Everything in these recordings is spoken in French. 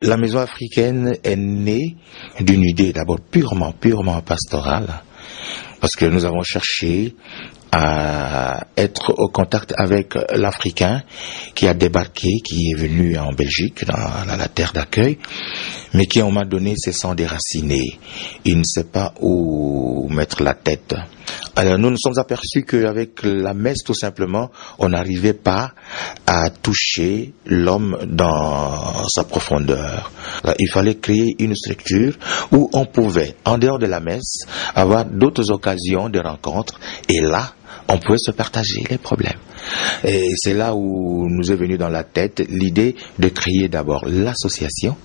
La maison africaine est née d'une idée d'abord purement pastorale, parce que nous avons cherché à être au contact avec l'Africain qui a débarqué, qui est venu en Belgique, dans la terre d'accueil, mais qui, on m'a donné, se sent déraciné. Il ne sait pas où mettre la tête. Alors nous nous sommes aperçus qu'avec la messe, tout simplement, on n'arrivait pas à toucher l'homme dans sa profondeur. Alors, il fallait créer une structure où on pouvait, en dehors de la messe, avoir d'autres occasions de rencontres, et là, on pouvait se partager les problèmes. Et c'est là où nous est venu dans la tête l'idée de créer d'abord l'association,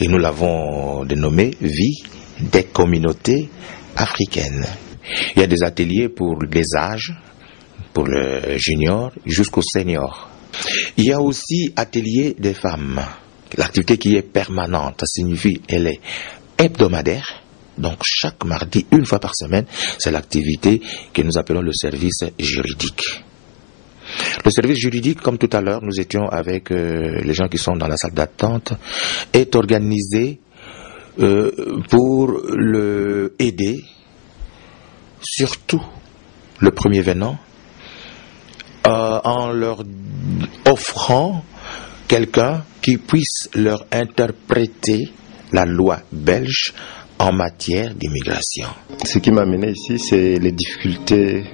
et nous l'avons dénommée Vie des communautés africaines. Il y a des ateliers pour les âges, pour le junior jusqu'au senior. Il y a aussi atelier des femmes. L'activité qui est permanente, ça signifie qu'elle est hebdomadaire. Donc chaque mardi, une fois par semaine, c'est l'activité que nous appelons le service juridique. Le service juridique, comme tout à l'heure, nous étions avec les gens qui sont dans la salle d'attente, est organisé pour le aider, surtout le premier venant, en leur offrant quelqu'un qui puisse leur interpréter la loi belge en matière d'immigration. Ce qui m'a amené ici, c'est les difficultés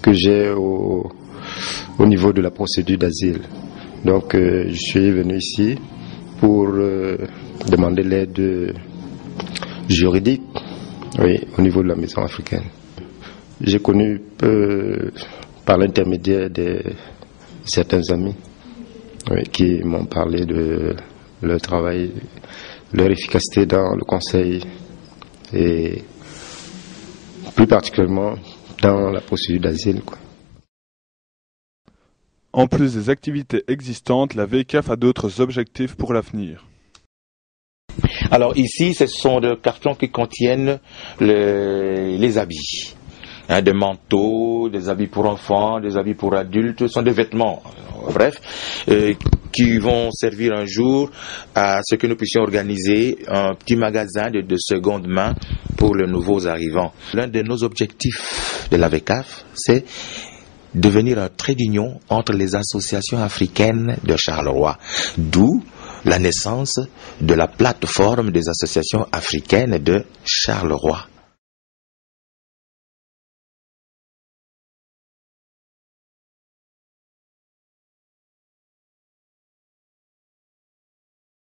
que j'ai au niveau de la procédure d'asile. Donc je suis venu ici pour demander l'aide juridique, oui, au niveau de la maison africaine. J'ai connu par l'intermédiaire de certains amis, oui, qui m'ont parlé de leur travail, leur efficacité dans le conseil et plus particulièrement dans la procédure d'asile, quoi. En plus des activités existantes, la VCAF a d'autres objectifs pour l'avenir. Alors ici, ce sont des cartons qui contiennent les habits. Des manteaux, des habits pour enfants, des habits pour adultes, ce sont des vêtements, bref, qui vont servir un jour à ce que nous puissions organiser un petit magasin de seconde main pour les nouveaux arrivants. L'un de nos objectifs de la VCAF, c'est devenir un trait d'union entre les associations africaines de Charleroi, d'où la naissance de la plateforme des associations africaines de Charleroi.